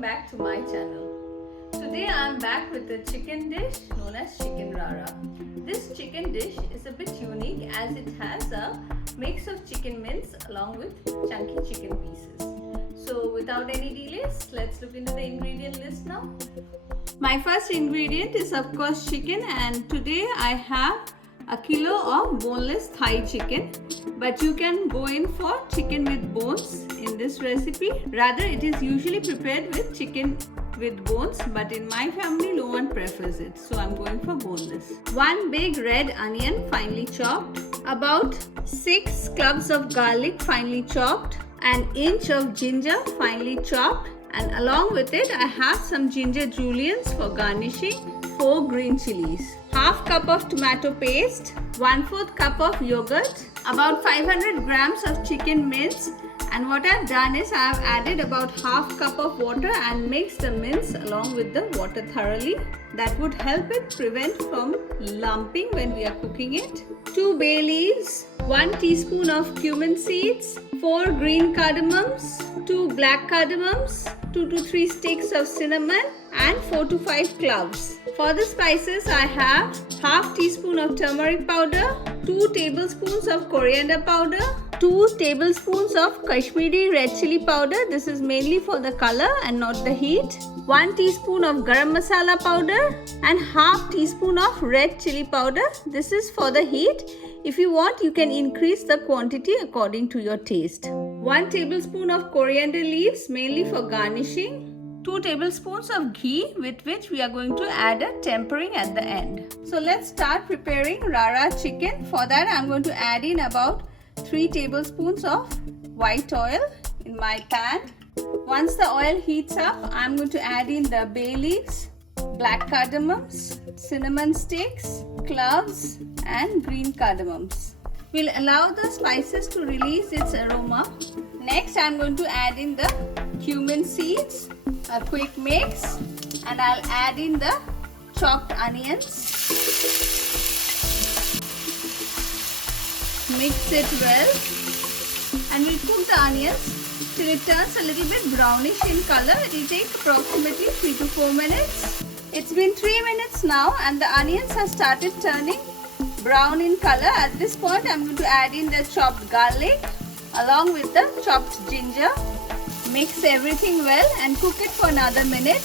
welcome back to my channel. Today I am back with a chicken dish known as chicken rara. This chicken dish is a bit unique as it has a mix of chicken mince along with chunky chicken pieces. So without any delays, let's look into the ingredient list now. My first ingredient is of course chicken, and today I have a kilo of boneless thigh chicken, but you can go in for chicken with bones in this recipe. Rather, it is usually prepared with chicken with bones, but in my family no one prefers it, so I'm going for boneless. One big red onion finely chopped, about 6 cloves of garlic finely chopped, an inch of ginger finely chopped, and along with it I have some ginger juliennes for garnishing, 4 green chilies, half cup of tomato paste, 1/4 cup of yogurt, about 500 grams of chicken mince, and what I've done is I've added about half cup of water and mixed the mince along with the water thoroughly. That would help it prevent from lumping when we are cooking it. 2 bay leaves, 1 teaspoon of cumin seeds, 4 green cardamoms, 2 black cardamoms, 2 to 3 sticks of cinnamon, and 4 to 5 cloves. For the spices, I have half teaspoon of turmeric powder, 2 tablespoons of coriander powder, 2 tablespoons of Kashmiri red chili powder. This is mainly for the color and not the heat. 1 teaspoon of garam masala powder and half teaspoon of red chili powder. This is for the heat. If you want, you can increase the quantity according to your taste. 1 tablespoon of coriander leaves, mainly for garnishing. 2 tablespoons of ghee, with which we are going to add a tempering at the end. So let's start preparing rara chicken. For that, I'm going to add in about 3 tablespoons of white oil in my pan. Once the oil heats up, I'm going to add in the bay leaves, black cardamoms, cinnamon sticks, cloves, and green cardamoms. We'll allow the spices to release its aroma. Next, I'm going to add in the cumin seeds, a quick mix, and I'll add in the chopped onions. Mix it well, and we'll cook the onions till it turns a little bit brownish in color. It will take approximately 3 to 4 minutes. It's been 3 minutes now, and the onions have started turning brown in color. At this point, I'm going to add in the chopped garlic along with the chopped ginger. Mix everything well and cook it for another minute.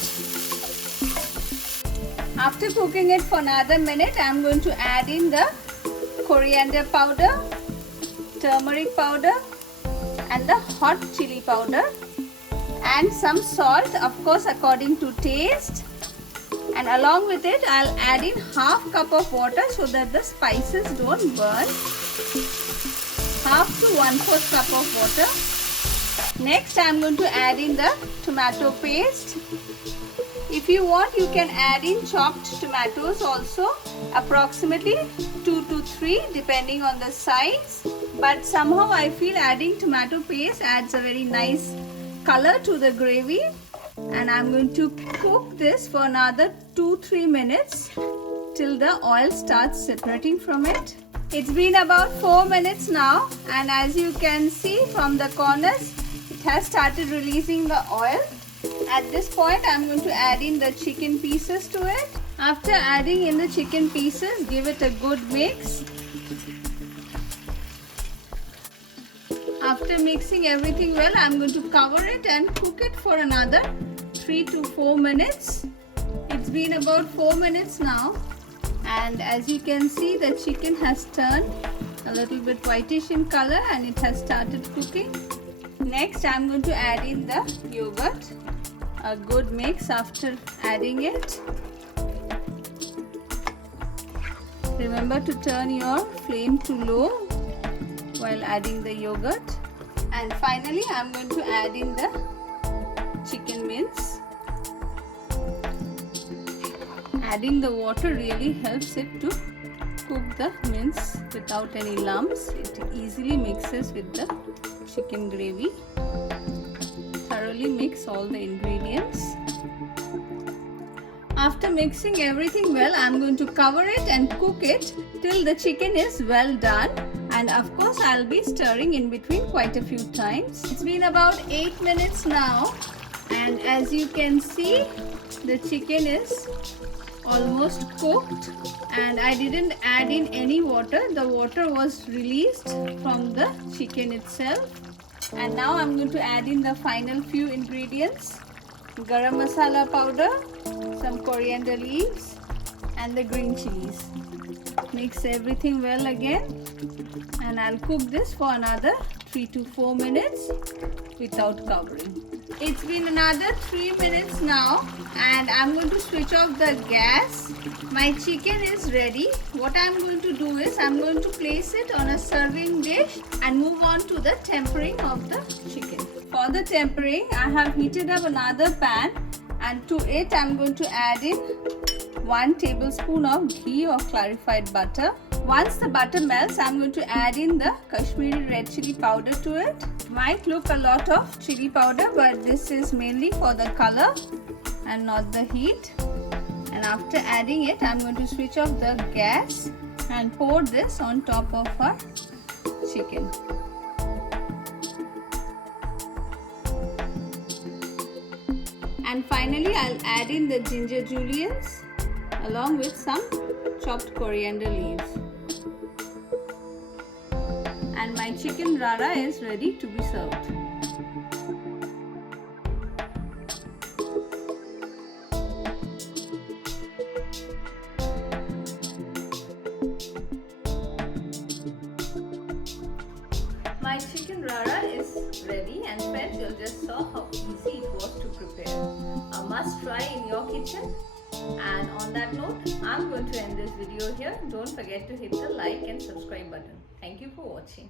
After cooking it for another minute, I'm going to add in the coriander powder, turmeric powder, and the hot chili powder, and some salt, of course according to taste. And along with it, I'll add in half cup of water so that the spices don't burn. Half to 1/4 cup of water. Next, I'm going to add in the tomato paste. If you want, you can add in chopped tomatoes also, approximately 2 to 3 depending on the size. But somehow I feel adding tomato paste adds a very nice color to the gravy. And I'm going to cook this for another 2-3 minutes till the oil starts separating from it. It's been about 4 minutes now, and as you can see from the corners, it has started releasing the oil. At this point, I'm going to add in the chicken pieces to it. After adding in the chicken pieces, give it a good mix. After mixing everything well, I'm going to cover it and cook it for another 3 to 4 minutes. It's been about 4 minutes now, and as you can see, the chicken has turned a little bit whitish in color and it has started cooking. Next, I'm going to add in the yogurt. A good mix after adding it. Remember to turn your flame to low while adding the yogurt. And finally, I'm going to add in the chicken mince. Adding the water really helps it to cook the mince without any lumps. It easily mixes with the chicken gravy. Thoroughly mix all the ingredients. After mixing everything well, I'm going to cover it and cook it till the chicken is well done. And of course, I'll be stirring in between quite a few times. It's been about 8 minutes now, And as you can see, the chicken is almost cooked, and I didn't add in any water. The water was released from the chicken itself. And now I'm going to add in the final few ingredients: garam masala powder, some coriander leaves, and the green chilies. Mix everything well again, and I'll cook this for another 3 to 4 minutes without covering. It's been another 3 minutes now, and I'm going to switch off the gas. My chicken is ready. What I'm going to do is I'm going to place it on a serving dish and move on to the tempering of the chicken. For the tempering, I have heated up another pan, and to it I'm going to add in 1 tablespoon of ghee or clarified butter. Once the butter melts, I'm going to add in the Kashmiri red chili powder to it. Might look a lot of chili powder, but this is mainly for the color and not the heat. And after adding it, I'm going to switch off the gas and pour this on top of our chicken. And finally, I'll add in the ginger juliennes along with some chopped coriander leaves. And my chicken rara is ready to be served. My chicken rara is ready, and friends, you just saw how easy it was to prepare. A must try in your kitchen. And on that note, I'm going to end this video here. Don't forget to hit the like and subscribe button. Thank you for watching.